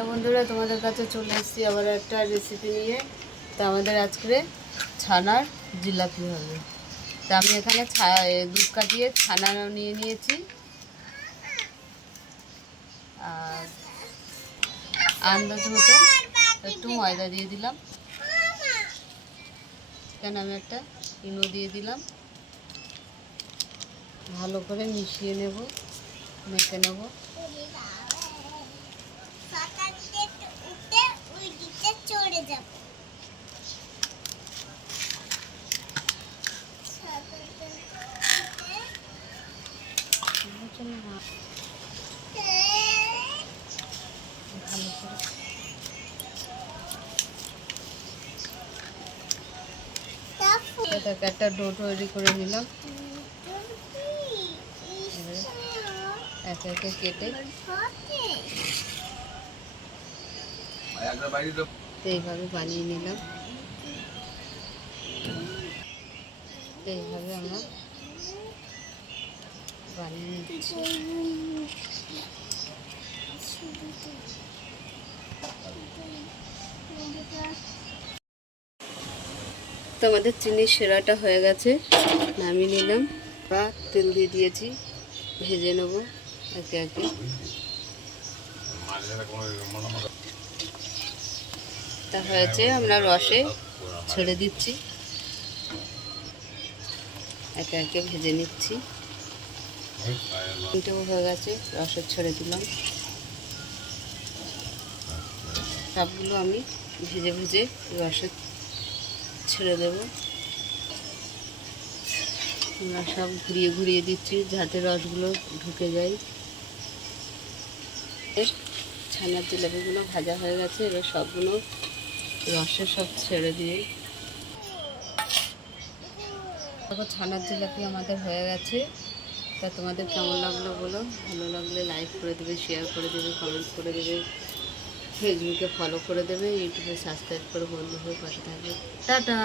তা বন্ধুরা, তোমাদের কাছে চলে এসেছি আবার একটা রেসিপি নিয়ে। তা আমাদের আজকে ছানার জিলাপি হবে। তা আমি এখানে দুধ কাটিয়ে ছানা নিয়ে নিয়েছি, আর আন্দাজ মতো একটু ময়দা দিয়ে দিলাম। এখানে আমি একটা ইনো দিয়ে দিলাম, ভালো করে মিশিয়ে নেব, মেখে নেব। এটাকে একটা ডো তৈরি করে নিলাম। একে একে কেটে এইভাবে বানিয়ে নিলাম। এইভাবে আমরা বানিয়ে নিচ্ছি। তো আমাদের চিনির শিরাটা হয়ে গেছে, নামিয়ে নিলাম। বা তেল দিয়ে দিয়েছি, ভেজে নেব একে একে। তা হয়েছে, আমরা রসে ছেড়ে দিচ্ছি, একে একে ভেজে নিচ্ছি। এটাও হয়ে গেছে, রসে ছেড়ে দিলাম। সবগুলো আমি ভেজে ভেজে রসে ছেড়ে দেব। আমরা সব ঘুরিয়ে ঘুরিয়ে দিচ্ছি যাতে রসগুলো ঢুকে যায়। ছানার জিলাপিগুলো ভাজা হয়ে গেছে, এবার সবগুলো রসে সব ছেড়ে দিয়ে দেখো, ছানার জিলাপি আমাদের হয়ে গেছে। তা তোমাদের কেমন লাগলো বলো, ভালো লাগলে লাইক করে দেবে, শেয়ার করে দেবে, কমেন্ট করে দেবে, ফেসবুকে ফলো করে দেবে, ইউটিউবে সাবস্ক্রাইব করে বন্ধু হয়ে পাশে থাকবে। টাটা।